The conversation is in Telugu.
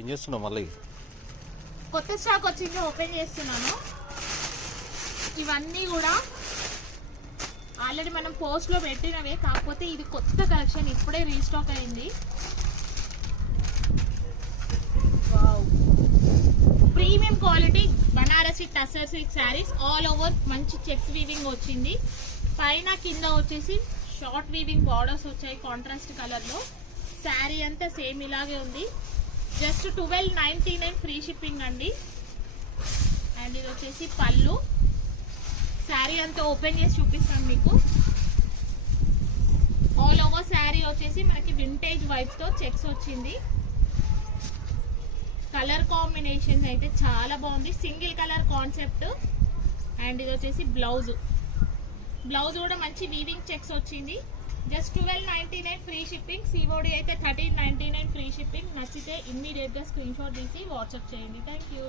ఏం చేస్తున్నావు మళ్ళీ? కొత్త స్టాక్ వచ్చింది, ఓపెన్ చేస్తున్నాను. ఇవన్నీ కూడా ఆల్రెడీ మనం పోస్ట్ లో పెట్టినవే, కాకపోతే ఇది కొత్త కలెక్షన్, ఇప్పుడే రీస్టాక్ అయింది. Premium quality Banarasi tussar silk saris, all over మంచి చెక్స్ వీవింగ్ వచ్చింది. పైన కింద వచ్చేసి షార్ట్ వీవింగ్ బార్డర్స్ వచ్చాయి కాంట్రాస్ట్ కలర్ లో. శారీ అంతా సేమ్ ఇలాగే ఉంది. జస్ట్ 1299 ఫ్రీ షిప్పింగ్ అండి. అండ్ ఇది వచ్చేసి పళ్ళు. శారీ అంతా ఓపెన్ చేసి చూపిస్తాను మీకు. ఆల్ ఓవర్ శారీ వచ్చేసి మనకి వింటేజ్ వైబ్స్ తో చెక్స్ వచ్చింది. కలర్ కాంబినేషన్స్ అయితే చాలా బాగుంది, సింగిల్ కలర్ కాన్సెప్ట్. అండ్ ఇది వచ్చేసి బ్లౌజ్. బ్లౌజ్ కూడా మంచి వీవింగ్ చెక్స్ వచ్చింది. Just 1299 free shipping. సిఓడి అయితే 1399 ఫ్రీ షిప్పింగ్. నచ్చితే ఇమ్మీడియట్ గా స్క్రీన్ షాట్ తీసి వాట్సాప్ చేయండి. Thank you.